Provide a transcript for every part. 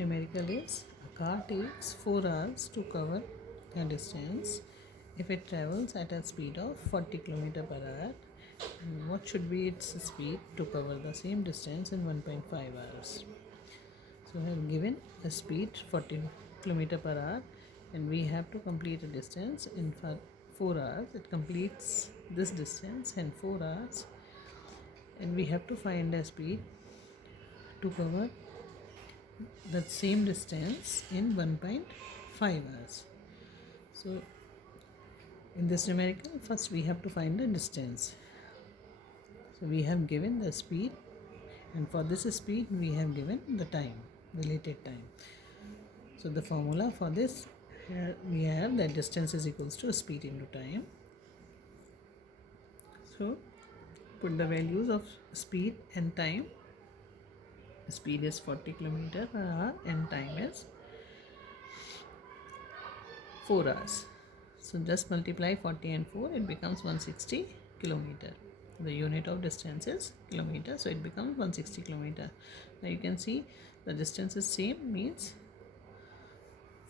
numerical is a car takes 4 hours to cover a distance if it travels at a speed of 40 km per hour. And what should be its speed to cover the same distance in 1.5 hours? So I have given a speed 40 km per hour and we have to complete a distance in 4 hours. It completes this distance in 4 hours and we have to find a speed to cover the same distance in 1.5 hours. So in this numerical, first we have to find the distance. So we have given the speed and for this speed we have given the time, related time. So the formula for this, here we have that distance is equals to speed into time. So put the values of speed and time. Speed is 40 km per hour and time is 4 hours. So just multiply 40 and 4, it becomes 160 kilometer. The unit of distance is kilometer, so it becomes 160 kilometer. Now you can see the distance is same, means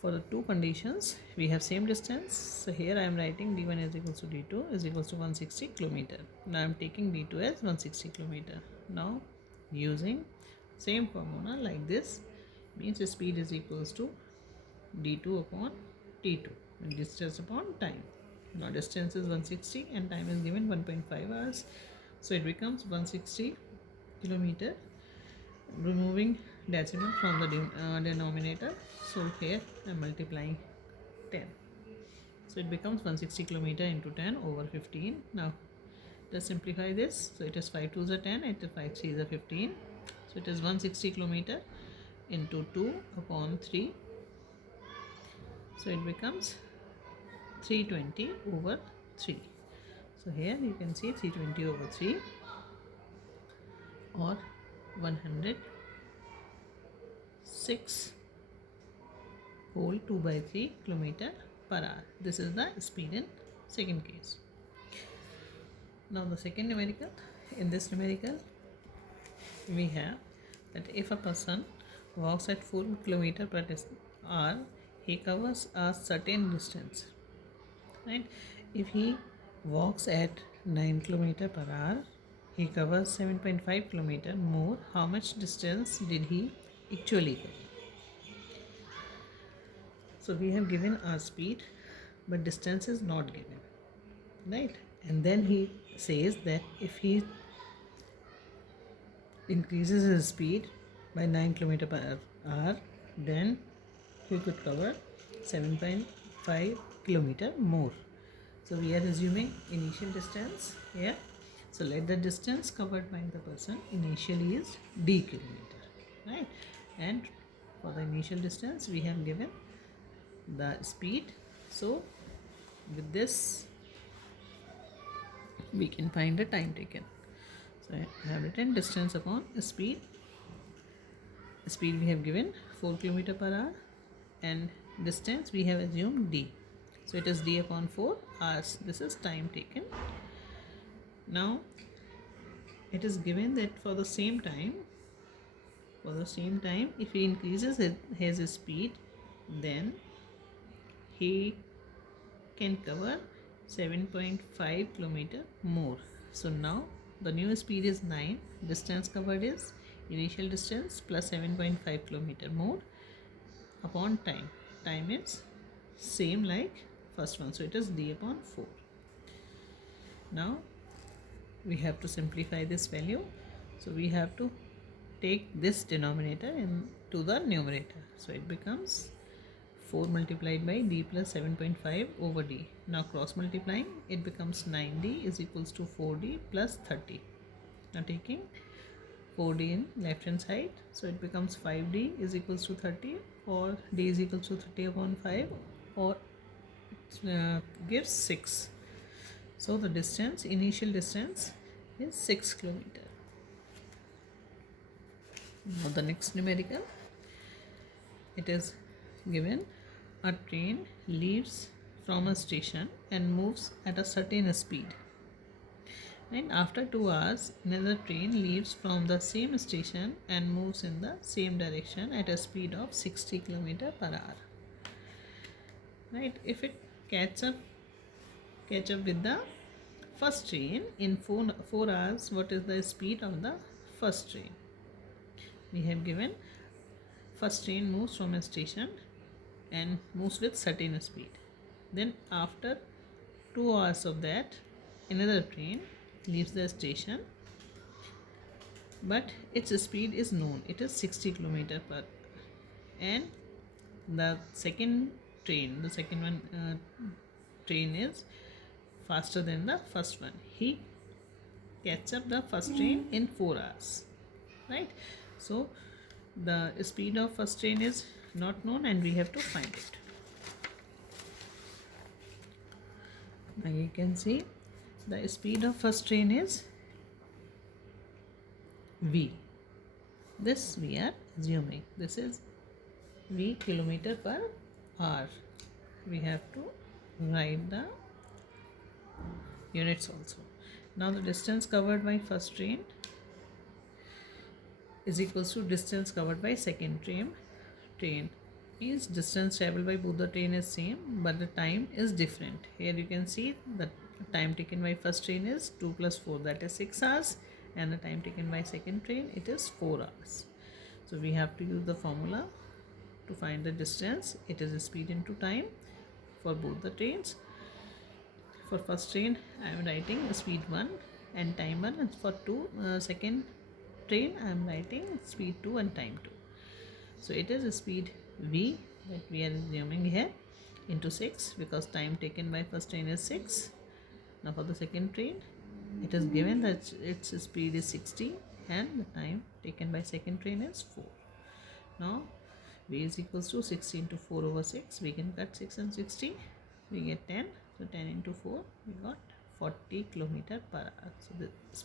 for the two conditions we have same distance. So here I am writing d1 is equals to d2 is equals to 160 kilometer. Now I am taking d2 as 160 kilometer. Now using same formula like this, means the speed is equals to d2 upon t2 and distance upon time. Now distance is 160 and time is given 1.5 hours, so it becomes 160 kilometer, removing decimal from the denominator. So here I am multiplying 10, so it becomes 160 kilometer into 10 over 15. Now just simplify this, so it is 5 2s are 10, it is 5 3s are 15, so it is 160 kilometer into 2 upon 3, so it becomes 320 over 3. So here you can see 320 over 3 or 106 whole 2 by 3 kilometer per hour. This is the speed in second case. Now the second numerical, in this numerical we have that if a person walks at 4 km per hour, he covers a certain distance, right? If he walks at 9 km per hour, he covers 7.5 km more. How much distance did he actually cover? So we have given our speed, but distance is not given, right? And then he says that if he increases his speed by 9 km per hour, then he could cover 7.5 km more. So we are assuming initial distance here. So let the distance covered by the person initially is d kilometer, right? And for the initial distance we have given the speed. So with this we can find the time taken. So I have written distance upon speed. Speed we have given 4 km per hour and distance we have assumed d. So it is d upon 4 hours. This is time taken. Now it is given that for the same time, if he increases his speed, then he can cover 7.5 km more. So now the new speed is 9, distance covered is initial distance plus 7.5 km more upon time. Time is same like first one, so it is d upon 4. Now we have to simplify this value, so we have to take this denominator into the numerator, so it becomes 4 multiplied by d plus 7.5 over d. Now cross multiplying, it becomes 9d is equals to 4d plus 30. Now taking 4d in left hand side, so it becomes 5d is equals to 30, or d is equals to 30 upon 5, or it gives 6. So the distance, initial distance is 6 km. Now the next numerical, it is given a train leaves from a station and moves at a certain speed. And after 2 hours, another train leaves from the same station and moves in the same direction at a speed of 60 km per hour. Right? If it catch up with the first train in 4 hours, what is the speed of the first train? We have given first train moves from a station and moves with certain speed. Then after 2 hours of that, another train leaves the station, but its speed is known, it is 60 km per, and the second one train is faster than the first one. He catch up the first train in 4 hours, right? So the speed of first train is not known and we have to find it. Now you can see the speed of first train is v. This we are assuming this is v kilometer per hour. We have to write the units also. Now the distance covered by first train is equals to distance covered by second train means distance traveled by both the train is same but the time is different. Here you can see the time taken by first train is 2 plus 4, that is 6 hours, and the time taken by second train it is 4 hours. So we have to use the formula to find the distance. It is speed into time for both the trains. For first train I am writing speed 1 and time 1, and for second train I am writing speed 2 and time 2. So it is speed v that we are assuming here into 6 because time taken by first train is 6. Now for the second train it is given that its speed is 60 and the time taken by second train is 4. Now v is equals to 60 into 4 over 6. We can cut 6 and 60. We get 10. So 10 into 4 we got 40 km per hour. So the